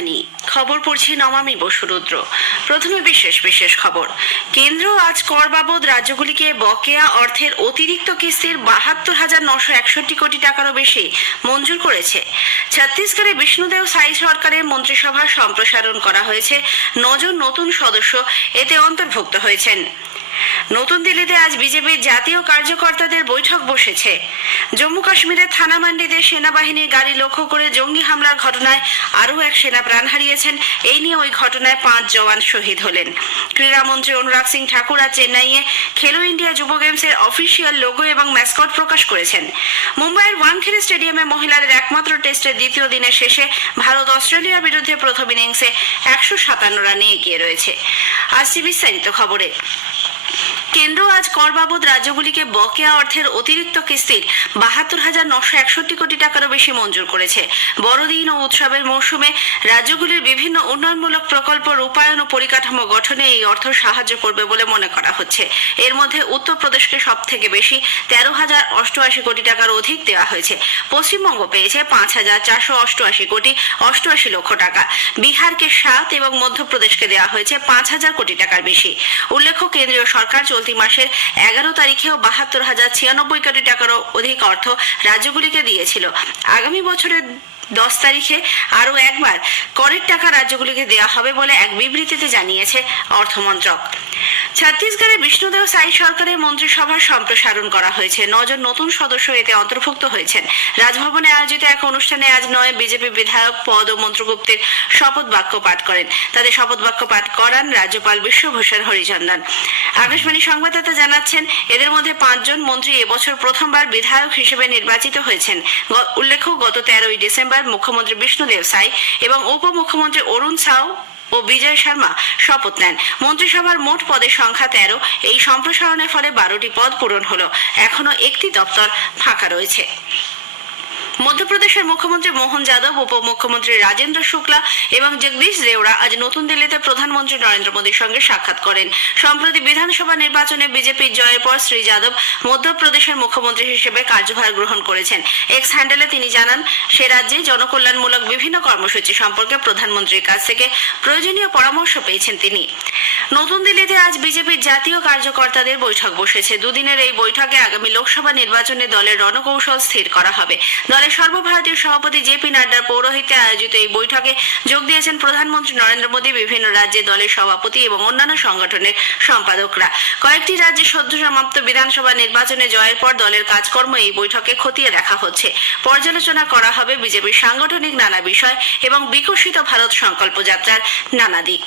আকাশবাণী খবর পড়ছি নমামি বসুরুদ্র। প্রথমে বিশেষ খবর। কেন্দ্র আজ কর বাবদ রাজ্যগুলিকে বকেয়া অর্থের অতিরিক্ত কিস্তির ৭২,৯৬১ কোটি টাকারও বেশি মঞ্জুর করেছে। ছত্তিশগড়ে বিষ্ণুদেব সাই সরকারের মন্ত্রিসভা সম্প্রসারণ করা হয়েছে। ৯ জন নতুন সদস্য এতে অন্তর্ভুক্ত হয়েছেন। নতুন দিল্লিতে আজ বিজেপির জাতীয় কার্যকর্তাদের বৈঠক বসেছে। জম্মু কাশ্মীরের থানামান্ডিতে সেনাবাহিনীর গাড়ি লক্ষ্য করে জঙ্গি হামলার ঘটনায় আরও এক সেনা প্রাণ হারিয়েছেন। এই নিয়ে ওই ঘটনায় ৫ জওয়ান শহীদ হলেন। ক্রীড়ামন্ত্রী অনুরাগ সিং ঠাকুর আজ চেন্নাইয়ে খেলো ইন্ডিয়া যুব গেমসের অফিসিয়াল লোগো এবং ম্যাসকট প্রকাশ করেছেন। মুম্বাইয়ের ওয়াংখেড়ে স্টেডিয়ামে মহিলাদের একমাত্র টেস্টের দ্বিতীয় দিনের শেষে ভারত অস্ট্রেলিয়ার বিরুদ্ধে প্রথম ইনিংসে ১৫৭ রানে এগিয়ে রয়েছে। আসছি বিস্তারিত খবরে। কেন্দ্র আজ কর বাবদ রাজ্যগুলিকে বকেয়া অর্থের অতিরিক্ত কিস্তির ৭২,৯৬১ কোটি টাকারও বেশি মঞ্জুর করেছে। বড়দিন ও উৎসবের মৌসুমে রাজ্যগুলির বিভিন্ন উন্নয়নমূলক প্রকল্প রূপায়ণ ও পরিকাঠামো গঠনে এই অর্থ সাহায্য করবে বলে মনে করা হচ্ছে। এর মধ্যে উত্তরপ্রদেশকে সব থেকে বেশি ১৩,০৮৮ কোটি টাকার অধিক দেওয়া হয়েছে। পশ্চিমবঙ্গ পেয়েছে ৫,৪৮৮ কোটি ৮৮ লক্ষ টাকা। বিহারকে ৭ এবং মধ্যপ্রদেশকে দেওয়া হয়েছে ৫,০০০ কোটি টাকার বেশি। উল্লেখ্য, কেন্দ্রীয় সরকার চলতি মাসের ১১ তারিখেও ৭২,০৯৬ কোটি টাকারও অধিক অর্থ রাজ্যগুলিকে দিয়েছিল। আগামী বছরের ১০ তারিখে আরও একবার করের টাকা রাজ্যগুলিকে দেওয়া হবে বলে এক বিবৃতিতে জানিয়েছে অর্থমন্ত্রক। ছত্তিশগড়ে বিষ্ণুদেব সাই সরকারের মন্ত্রিসভার সম্প্রসারণ করা হয়েছে। ৯ জন নতুন সদস্য এতে অন্তর্ভুক্ত হয়েছেন। রাজভবনে আয়োজিত এক অনুষ্ঠানে আজ ৯ বিজেপি বিধায়ক পদ ও মন্ত্রগুপ্তের শপথ বাক্য পাঠ করেন। তাদের শপথ বাক্য পাঠ করান রাজ্যপাল বিশ্বভূষণ হরিচন্দন। আকাশবাণী সংবাদদাতা জানাচ্ছেন, এদের মধ্যে ৫ জন মন্ত্রী এবছর প্রথমবার বিধায়ক হিসেবে নির্বাচিত হয়েছেন। উল্লেখ্য, গত ১৩ ডিসেম্বর মুখ্যমন্ত্রী বিষ্ণুদেব সাই এবং উপমুখ্যমন্ত্রী অরুণ সাউ ও বিজয় শর্মা শপথ নেন। মন্ত্রিসভার মোট পদের সংখ্যা ১৩। এই সম্প্রসারণের ফলে ১২টি পদ পূরণ হলো। এখনো একটি দপ্তর ফাঁকা রয়েছে। মধ্যপ্রদেশের মুখ্যমন্ত্রী মোহন যাদব, উপমুখ্যমন্ত্রী রাজেন্দ্র শুক্লা এবং জগদীশ দেওড়া আজ নতুন দিল্লিতে প্রধানমন্ত্রী নরেন্দ্র মোদীর সঙ্গে সাক্ষাৎ করেন। সম্প্রতি বিধানসভা নির্বাচনে বিজেপির জয়ের পর শ্রী যাদব মধ্যপ্রদেশের মুখ্যমন্ত্রী হিসেবে কার্যভার গ্রহণ করেছেন। এক্স হ্যান্ডেলে তিনি জানান, সে রাজ্যে জনকল্যাণমূলক বিভিন্ন কর্মসূচি সম্পর্কে প্রধানমন্ত্রীর কাছ থেকে প্রয়োজনীয় পরামর্শ পেয়েছেন তিনি। নতুন দিল্লিতে আজ বিজেপির জাতীয় কার্যকর্তাদের বৈঠক বসেছে। দুদিনের এই বৈঠকে আগামী লোকসভা নির্বাচনে দলের রণকৌশল স্থির করা হবে। দলের সর্বভারতীয় সভাপতি জেপি নাড্ডার পৌরোহিত্যে আয়োজিত এই বৈঠকে যোগ দিয়েছেন প্রধানমন্ত্রী নরেন্দ্র মোদী, বিভিন্ন রাজ্যে দলের সভাপতি এবং অন্যান্য সংগঠনের সম্পাদকরা। কয়েকটি রাজ্যে সদ্য সমাপ্ত বিধানসভা নির্বাচনে জয়ের পর দলের কাজকর্ম এই বৈঠকে খতিয়ে দেখা হচ্ছে। পর্যালোচনা করা হবে বিজেপির সাংগঠনিক নানা বিষয় এবং বিকশিত ভারত সংকল্প যাত্রার নানা দিক।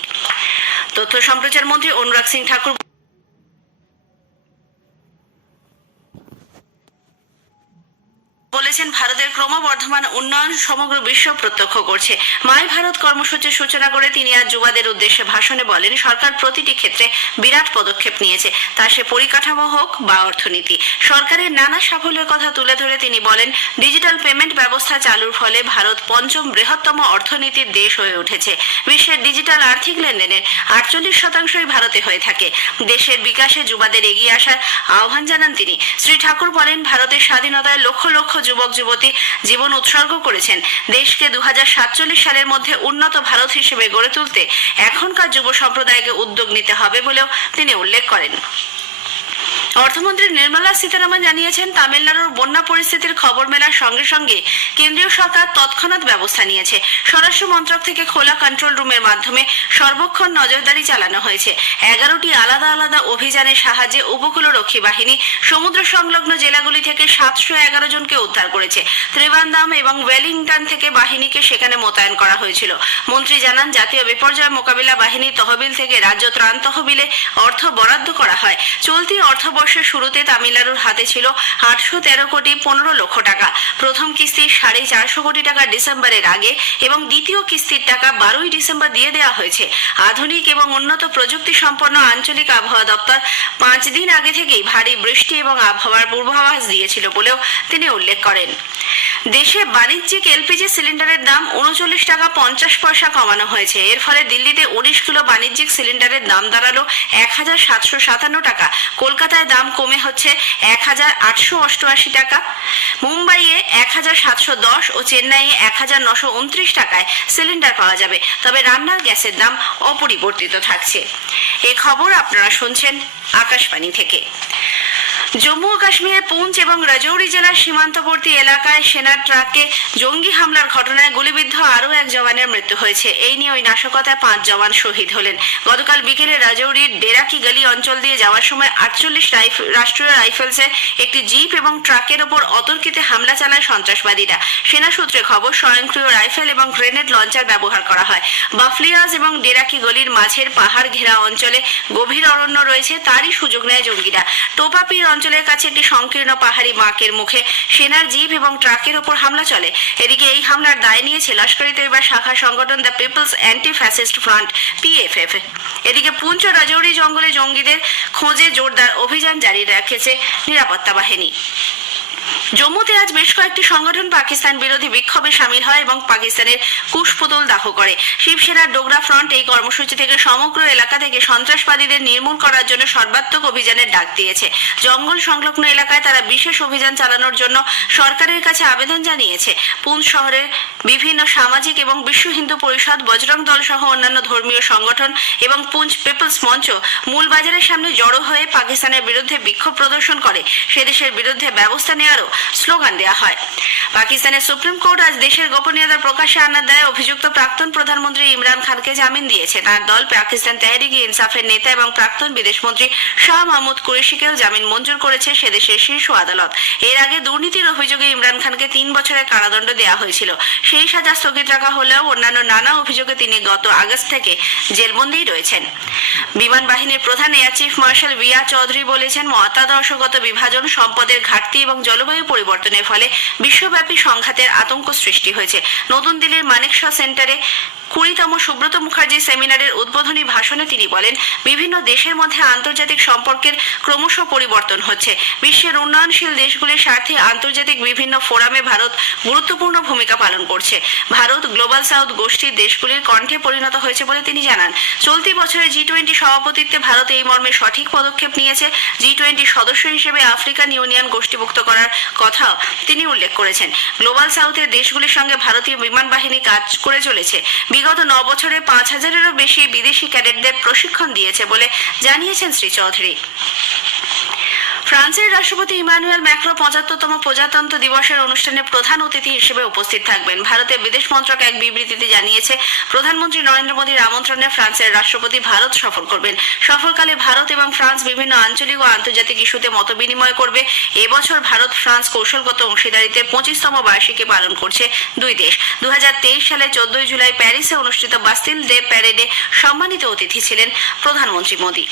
তথ্য সম্প্রচার মন্ত্রী অনুরাগ সিং ঠাকুর বলেছেন, ভারতের ক্রমবর্ধমান উন্নয়ন সমগ্র বিশ্ব প্রত্যক্ষ করছে। মাই ভারত কর্মসূচির সূচনা করে তিনি আজ যুবাদের উদ্দেশ্যে ভাষণে বলেন, সরকার প্রতিটি ক্ষেত্রে বিরাট পদক্ষেপ নিয়েছে, তা সে পরিকাঠামো হোক বা অর্থনীতি। সরকারের নানা সাফল্যের কথা তুলে ধরে তিনি বলেন, ডিজিটাল পেমেন্ট ব্যবস্থা চালুর ফলে ভারত ৫ম বৃহত্তম অর্থনীতির দেশ হয়ে উঠেছে। বিশ্বের ডিজিটাল আর্থিক লেনদেনের ৪৮% ভারতে হয়ে থাকে। দেশের বিকাশে যুবাদের এগিয়ে আসার আহ্বান জানান তিনি। শ্রী ঠাকুর বলেন, ভারতের স্বাধীনতায় লক্ষ লক্ষ যুবক যুবতী জীবন উৎসর্গ করেছেন। দেশকে ২০৪৭ সালের মধ্যে উন্নত ভারত হিসেবে গড়ে তুলতে এখনকার যুব সম্প্রদায়কে উদ্যোগ নিতে হবে বলেও তিনি উল্লেখ করেন। অর্থমন্ত্রী নির্মলা সীতারামন জানিয়েছেন, তামিলনাড়ুর বন্যা পরিস্থিতির খবর মেলার সঙ্গে সঙ্গে কেন্দ্রীয় সরকার তৎক্ষণাৎ ব্যবস্থা নিয়েছে। স্বরাষ্ট্র মন্ত্রক থেকে খোলা কন্ট্রোল রুমের মাধ্যমে সর্বক্ষণ নজরদারি চালানো হয়েছে। ১১টি আলাদা আলাদা অভিযানের সাহায্যে উপকূলরক্ষী বাহিনী সমুদ্র সংলগ্ন জেলাগুলি থেকে ৭১১ জনকে উদ্ধার করেছে। ত্রিবান্দাম এবং ওয়েলিংটন থেকে বাহিনীকে সেখানে মোতায়েন করা হয়েছিল। মন্ত্রী জানান, জাতীয় বিপর্যয় মোকাবিলা বাহিনী তহবিল থেকে রাজ্য ত্রাণ তহবিলে অর্থ বরাদ্দ করা হয়। চলতি অর্থবর্ষের শুরুতে তামিলনাড়ুর হাতে ছিল ৮১৩ কোটি ১৫ লক্ষ টাকা। প্রথম কিস্তি ৪৫০ কোটি টাকা ডিসেম্বরের আগে এবং দ্বিতীয় কিস্তির টাকা ১২ই ডিসেম্বর দিয়ে দেওয়া হয়েছে। আধুনিক এবং উন্নত প্রযুক্তি সম্পন্ন আঞ্চলিক আবহাওয়া দপ্তর ৫ দিন আগে থেকেই ভারী বৃষ্টি এবং আবহাওয়ার পূর্বাভাস দিয়েছিল বলেও তিনি উল্লেখ করেন। দেশে বাণিজ্যিক এলপিজি সিলিন্ডারের দাম 39 টাকা 50 পয়সা কমানো হয়েছে। এর ফলে দিল্লিতে 19 কিলো বাণিজ্যিক সিলিন্ডারের দাম দাঁড়ালো 1757 টাকা। কলকাতায় দাম কমে হচ্ছে 1888 টাকা। মুম্বাইয়ে 1710 ও চেন্নাইয়ে 1929 টাকায় সিলিন্ডার পাওয়া যাবে। তবে রান্নার গ্যাসের দাম অপরিবর্তিত থাকছে। এই খবর আপনারা শুনছেন আকাশবাণী থেকে। জম্মু ও কাশ্মীরের পুঞ্চ এবং রাজৌরি জেলার সীমান্তবর্তী এলাকায় সেনার ট্রাকে জঙ্গি হামলার ঘটনায় গুলিবিদ্ধ আরও এক জওয়ানের মৃত্যু হয়েছে। এই নিয়ে ওই নাশকতায় 5 জওয়ান শহীদ হলেন। গতকাল বিকেলে রাজৌরির ডেরাকি গলি অঞ্চল দিয়ে যাওয়ার সময় 48 রাষ্ট্রীয় রাইফেলসের একটি জিপ এবং ট্রাকের ওপর অতর্কিতে হামলা চালায় সন্ত্রাসবাদীরা। সেনা সূত্রে খবর, স্বয়ংক্রিয় রাইফেল এবং গ্রেনেড লঞ্চার ব্যবহার করা হয়। বাফলিয়াজ এবং ডেরাকি গলির মাঝের পাহাড় ঘেরা অঞ্চলে গভীর অরণ্য রয়েছে, তারই সুযোগ নেয় জঙ্গিরা। টোপাপির অঞ্চলের কাছে একটি সংকীর্ণ পাহাড়ি বাঁকের মুখে সেনার জিপ এবং ট্রাকের ওপর হামলা চলে। এদিকে এই হামলার দায় নিয়েছে লস্কর ই তৈয়বা শাখা সংগঠন the people's anti fascist front PFF. এদিকে পুঞ্চ ও রাজৌরি জঙ্গলে জঙ্গিদের খোঁজে জোরদার অভিযান জারি রেখেছে নিরাপত্তা বাহিনী। জম্মুতে আজ বেশ কয়েকটি সংগঠন পাকিস্তান বিরোধী বিক্ষোভে সামিল হয় এবং পাকিস্তানের কুশপুতল দাহ করে। শিবসেনার ডোগরা ফ্রন্ট এই কর্মসূচি থেকে সমগ্র এলাকা থেকে সন্ত্রাসবাদীদের নির্মূল করার জন্য সর্বাত্মক অভিযানের ডাক দিয়েছে। জঙ্গল সংলগ্ন এলাকায় তারা বিশেষ অভিযান চালানোর জন্য সরকারের কাছে আবেদন জানিয়েছে। পুঞ্চ শহরের বিভিন্ন সামাজিক এবং বিশ্ব হিন্দু পরিষদ, বজরং দল সহ অন্যান্য ধর্মীয় সংগঠন এবং পুঞ্চ পিপলস মঞ্চ মূল বাজারের সামনে জড়ো হয়ে পাকিস্তানের বিরুদ্ধে বিক্ষোভ প্রদর্শন করে। সেদেশের বিরুদ্ধে ব্যবস্থা নেওয়ারও স্লোগান দেওয়া হয়। পাকিস্তানের সুপ্রিম কোর্ট আজ দেশের গোপনীয়তা প্রকাশে আনার দায়ে অভিযুক্ত প্রাক্তন প্রধানমন্ত্রী ইমরান খানকে জামিন দিয়েছে। তার দল পাকিস্তান তেহরিক ইনসাফের নেতা এবং প্রাক্তন বিদেশমন্ত্রী শাহ মাহমুদ কুরেশিকেও জামিন মঞ্জুর করেছে সেদেশের শীর্ষ আদালত। এর আগে দুর্নীতির অভিযোগে ইমরান খানকে 3 বছরের কারাদণ্ড দেওয়া হয়েছিল। সেই সাজা স্থগিত রাখা হলেও অন্যান্য নানা অভিযোগে তিনি গত আগস্ট থেকে জেলবন্দী রয়েছেন। বিমান বাহিনীর প্রধান air chief marshal V R Chaudhari বলেছেন, মতাদর্শগত বিভাজন, সম্পদের ঘাটতি এবং জলবায়ু পরিবর্তনের ফলে বিশ্বব্যাপী সংঘাতের আতঙ্ক সৃষ্টি হয়েছে। নতুন দিল্লির মানেকশ সেন্টারে 20তম সুব্রত মুখার্জি সেমিনারের উদ্বোধনী ভাষণে তিনি বলেন, বিভিন্ন দেশের মধ্যে আন্তর্জাতিক সম্পর্কের ক্রমশ পরিবর্তন হচ্ছে। বিশ্বের উন্নয়নশীল দেশগুলির স্বার্থে আন্তর্জাতিক বিভিন্ন ফোরামে ভারত গুরুত্বপূর্ণ ভূমিকা পালন করছে। ভারত গ্লোবাল সাউথ গোষ্ঠীর দেশগুলির কণ্ঠে পরিণত হয়েছে বলে তিনি জানান। চলতি বছরে G20 সভাপতিত্বে ভারত এই মর্মে সঠিক পদক্ষেপ নিয়েছে। G20 সদস্য হিসেবে আফ্রিকান ইউনিয়ন গোষ্ঠীভুক্ত করার কথাও তিনি উল্লেখ করেছেন। গ্লোবাল সাউথের দেশগুলির সঙ্গে ভারতীয় বিমান বাহিনী কাজ করে চলেছে। বিগত 9 বছরে 5000-এরও বেশি বিদেশি ক্যাডেটদের প্রশিক্ষণ দিয়েছে বলে জানিয়েছেন শ্রী চৌধুরী। ফ্রান্সের রাষ্ট্রপতি ইমানুয়েল ম্যাক্রো 75তম প্রজাতন্ত্র দিবসের অনুষ্ঠানে প্রধান অতিথি হিসেবে উপস্থিত থাকবেন। ভারতের বিদেশ মন্ত্রক এক বিবৃতিতে জানিয়েছে, প্রধানমন্ত্রী নরেন্দ্র মোদীর আমন্ত্রণে ফ্রান্সের রাষ্ট্রপতি ভারত সফর করবেন। সফরকালে ভারত এবং ফ্রান্স বিভিন্ন আঞ্চলিক ও আন্তর্জাতিক ইস্যুতে মতবিনিময় করবে। এবছর ভারত ফ্রান্স কৌশলগত অংশীদারিত্বের 25তম বার্ষিকী পালন করছে দুই দেশ। 2023 সালে 14 জুলাই প্যারিসে অনুষ্ঠিত বাস্তিল ডে প্যারেডে সম্মানিত অতিথি ছিলেন প্রধানমন্ত্রী মোদী।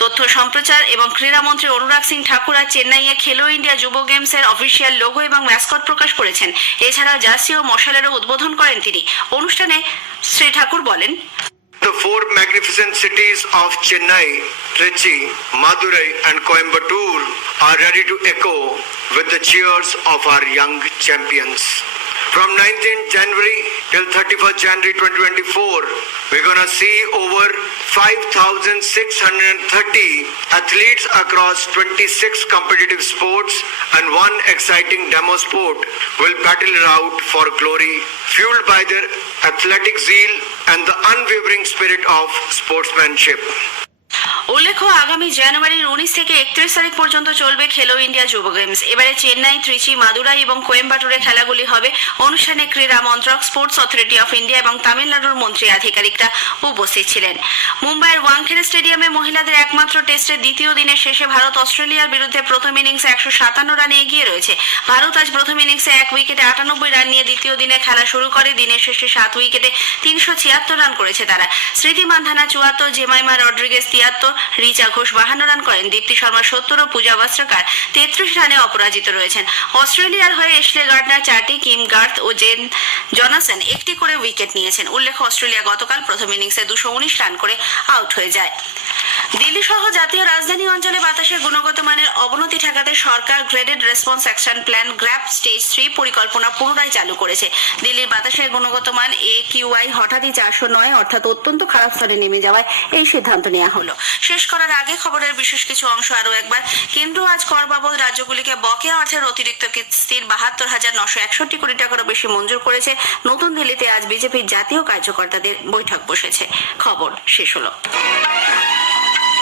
তথ্য সম্প্রচার এবং ক্রীড়ামন্ত্রী অনুরাগ সিং ঠাকুর আজ চেন্নাইয়ে খেলো ইন্ডিয়া যুব গেমসের অফিসিয়াল লোগো এবং ম্যাসকট প্রকাশ করেছেন। এছাড়াও জার্সি ও মশালেরও উদ্বোধন করেন তিনি। অনুষ্ঠানে শ্রী ঠাকুর বলেন, The 4 magnificent cities of Chennai, Trichy, Madurai and Coimbatore are ready to echo with the cheers of our young champions. From 19th January till 31st January 2024, we're going to see over 5,630 athletes across 26 competitive sports and 1 exciting demo sport will battle it out for glory, fueled by their athletic zeal and the unwavering spirit of sportsmanship. উল্লেখ্য, আগামী জানুয়ারির 19 থেকে 31 তারিখ পর্যন্ত চলবে খেলো India যুব games. এবারে চেন্নাই, ত্রিচি, মাদুরাই এবং কোয়েম্বাটুরে খেলাগুলি হবে। অনুষ্ঠানে ক্রীড়া মন্ত্রক, স্পোর্টস অথরিটি অফ ইন্ডিয়া এবং তামিলনাড়ুর মন্ত্রী আধিকারিকরা উপস্থিত ছিলেন। মুম্বাইয়ের ওয়াংখেড়ে স্টেডিয়ামে মহিলাদের একমাত্র টেস্টের দ্বিতীয় দিনের শেষে ভারত অস্ট্রেলিয়ার বিরুদ্ধে প্রথম ইনিংসে 157 রানে এগিয়ে রয়েছে। ভারত আজ প্রথম ইনিংসে 1 উইকেটে 98 রান নিয়ে দ্বিতীয় দিনে খেলা শুরু করে। দিনের শেষে 7 উইকেটে 376 রান করেছে তারা। স্মৃতি Mandhana 74, Jemimah Rodriguez 73, Richa Ghosh 52 run করেন। দীপ্তি শর্মা 70 ও পূজা বস্ত্রকার 33 রানে অপরাজিত রয়েছেন। অস্ট্রেলিয়ার হয়ে এশলে গার্ডনার 4টি, কিম গার্থ ও জেন জনাসন 1টি করে উইকেট নিয়েছেন। উল্লেখ্য, অস্ট্রেলিয়া গতকাল প্রথম ইনিংসে 219 রান করে আউট হয়ে যায়। দিল্লি সহ জাতীয় রাজধানী অঞ্চলে বাতাসের গুণগত মানের অবনতি ঠেকাতে সরকার graded response action plan GRAP stage 3 পরিকল্পনা পুনরায় চালু করেছে। দিল্লির বাতাসের গুণগত মান AQI হঠাৎই 409 অর্থাৎ অত্যন্ত খারাপ স্তরে নেমে যাওয়ায় এই সিদ্ধান্ত নেওয়া হলো। শেষ করার আগে খবরের বিশেষ কিছু অংশ আরো একবার। কেন্দ্র আজ কর বাবদ রাজ্যগুলিকে বকেয়া অর্থের অতিরিক্ত কিস্তির ৭২,৯৬১ কোটি টাকারও বেশি মঞ্জুর করেছে। নতুন দিল্লিতে আজ বিজেপির জাতীয় কার্যকর্তাদের বৈঠক বসেছে। খবর শেষ হলো।